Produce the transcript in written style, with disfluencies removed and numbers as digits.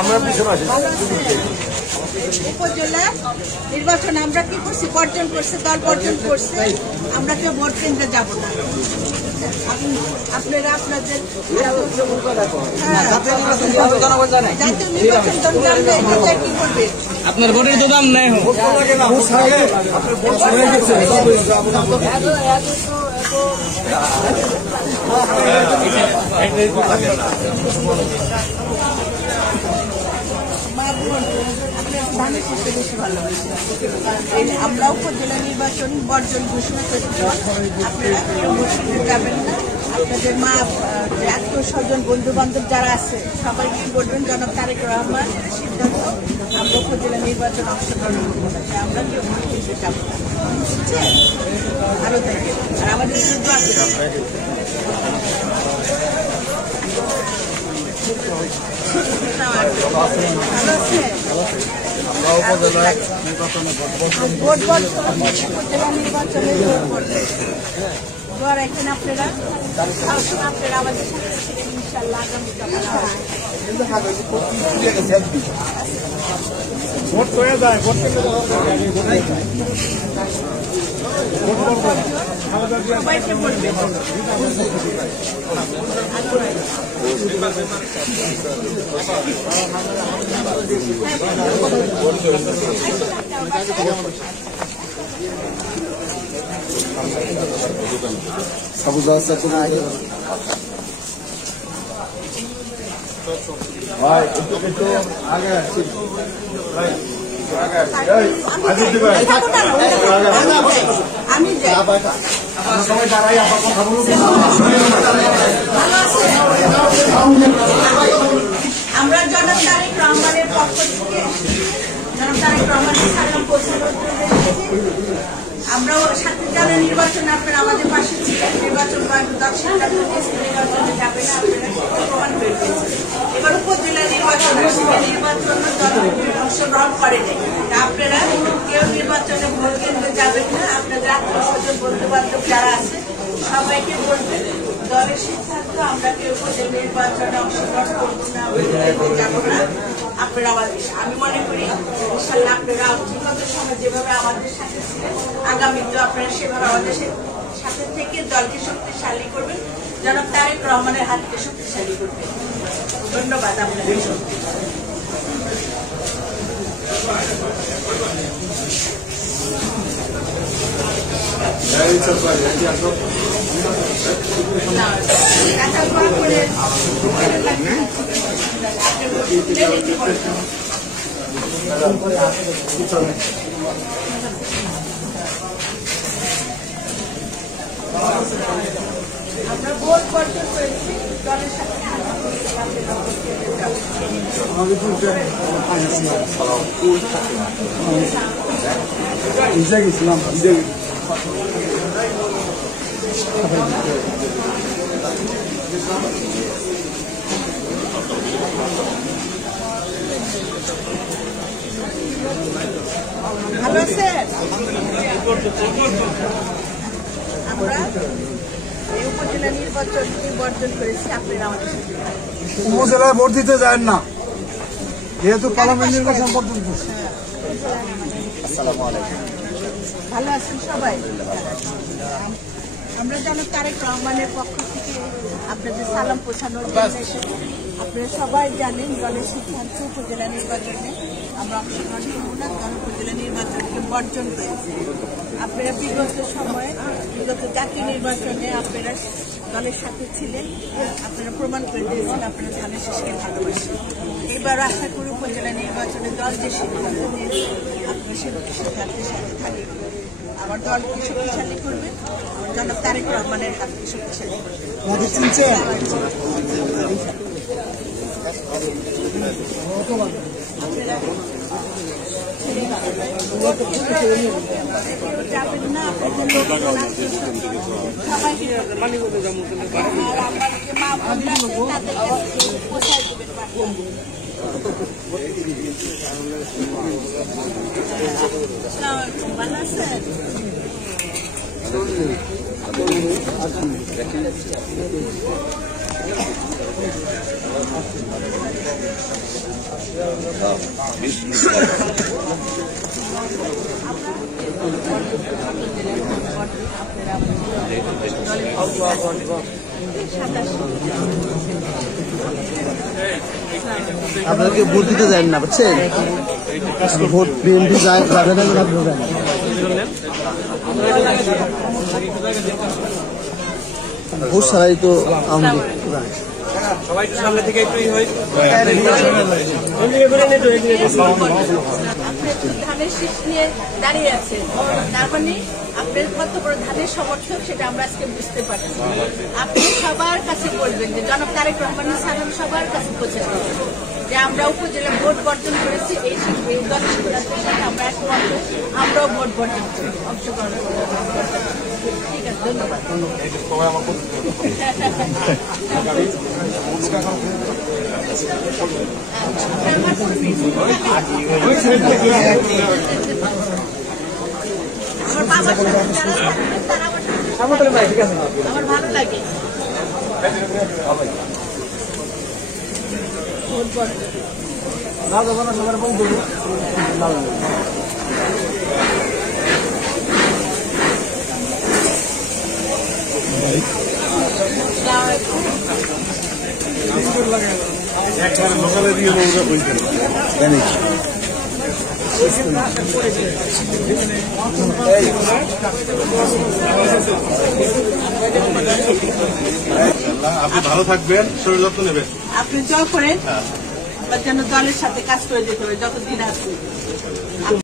আমরা পিছনে আছি। উপজেলা নির্বাচন আমরা কি করছি, বর্জন করছে, দল বর্জন করছে, আমরা কেউ ভোট কেন্দ্রে যাব না। আপনারা আপনাদের জাতীয় নির্বাচন কি করবে? আপনার ভোটের তো দাম নেই। আমরা উপজেলা নির্বাচন বর্জন ঘোষণা করছি। আপনারা যাবেন না। আপনাদের মা, আত্মীয় স্বজন, বন্ধু বান্ধব যারা আছে সবাইকে বলবেন জনাব তারেক রহমান সিদ্ধান্ত আমরা উপজেলা নির্বাচন অংশগ্রহণ করবো না, আমরা কেউ ভোট কেন্দ্রে যাবো না। বুঝছে? ভালো থাকে। আর আমাদের যুদ্ধ আছে। উপজেলা নির্বাচনে দোয়ার এখানে আপনারা আমাদের ইনশাল্লাহ ভোট হয়ে যায়, ভোট সবাইকে বলবে। আগে আমি সবাই দাঁড়াই আবার কথা বলুন। আমরা জনাব তারেক রহমানের পক্ষ থেকে জনাব তারেক রহমানের সালাম পৌঁছানোর জন্য আমরাও সাথে যারা নির্বাচন আপনারা আমাদের পাশে ছিলেন, নির্বাচন নির্বাচনে যাবে না, আপনারা প্রমাণ হয়ে গেছে। এবার উপজেলা নির্বাচন আসবে, নির্বাচন অংশগ্রহণ করে নাই। আপনারা কেউ নির্বাচনে ভোট কেন্দ্রে যাবেন না। আপনাদের আত্মীয় স্বজন, বন্ধু বান্ধব যারা আছে সবাইকে বলবেন দলের সিদ্ধান্ত আমরা কেউ উপজেলা নির্বাচনে অংশগ্রহণ করবো না, যাবো না। আপনারা আমি মনে করি ইনশাল্লাহ আপনারা বিগত সময় যেভাবে আমাদের সাথে ছিলেন আগামীতে আপনারা সেভাবে আমাদের সাথে থেকে দলকে শক্তিশালী করবেন, জনাব তারেক রহমানের হাতকে শক্তিশালী করবেন। ধন্যবাদ আপনাদের সত্যি। আমরা ভোট বর্জন করেছি দলের সাথে ইসলাম ভালো আছেন? আমরা এই উপজেলা নির্বাচন বর্জন করেছি, আপনারা আমাদের সাথে উপজেলায় ভোট দিতে যায় না, যেহেতু পার্লামেন্ট নির্বাচন বর্জন করছে। ভালো আছেন সবাই? আমরা জনাব তারেক রহমানের পক্ষ থেকে আপনাদের সালাম পৌঁছানোর জন্য এসেছি। আপনারা সবাই জানেন দলের সিদ্ধান্ত উপজেলা নির্বাচনে আমরা অংশগ্রহণ করব না, কারণ উপজেলা নির্বাচনকে বর্জন করেছি। আপনারা বিগত সময়ে বিগত জাতীয় নির্বাচনে আপনারা দলের সাথে ছিলেন, আপনারা প্রমাণ করে দিয়েছেন আপনারা ধানের শেষকে ভালোবাসেন। এবার আশা করি উপজেলা নির্বাচনে দল যে সিদ্ধান্ত নিয়েছে আপনারা সে সিদ্ধান্তের সাথে থাকবেন। আমার দলকে শক্তিশালী করবে, জনাব তারেক রহমানের হাতকে শক্তিশালী করবে। যাবেন না, সবাইকে মা তাদেরকে পোষায় দেবেন। ভালো আছেন? আপনাকে ভোট দিতে যান না, বুঝছেন? ভোট বিএনপি যায় যাবে না, আপনি যান। ভোট ছাড়াই তো আওয়ামী লীগ যায়। সবাই একটু সামনে থেকে একটু হয় আপনি ধানের শীষ নিয়ে দাঁড়িয়ে আছেন, তার মানে আপনার কত বড় ধানের সমর্থক সেটা আমরা আজকে বুঝতে পারছি। আপনি সবার কাছে বলবেন যে জনাব তারেক রহমানের সালাম সবার কাছে পৌঁছে দেবেন যে আমরা উপজেলা ভোট বর্জন করেছি, এই দলের সিদ্ধান্তের সাথে আমরা একমত, আমরাও ভোট বর্জন করি, অংশগ্রহণ করি। ঠিক আছে, ধন্যবাদ। আমার বাবার সাথে যারা থাকবেন তারা আমার ভালো লাগে। ভোট বর্জন সকালে দিয়ে আপনি ভালো থাকবেন, শরীর যত্ন নেবেন। আপনি জয় করেন, যেন দলের সাথে কাজ করে যেতে হবে যতদিন আছে।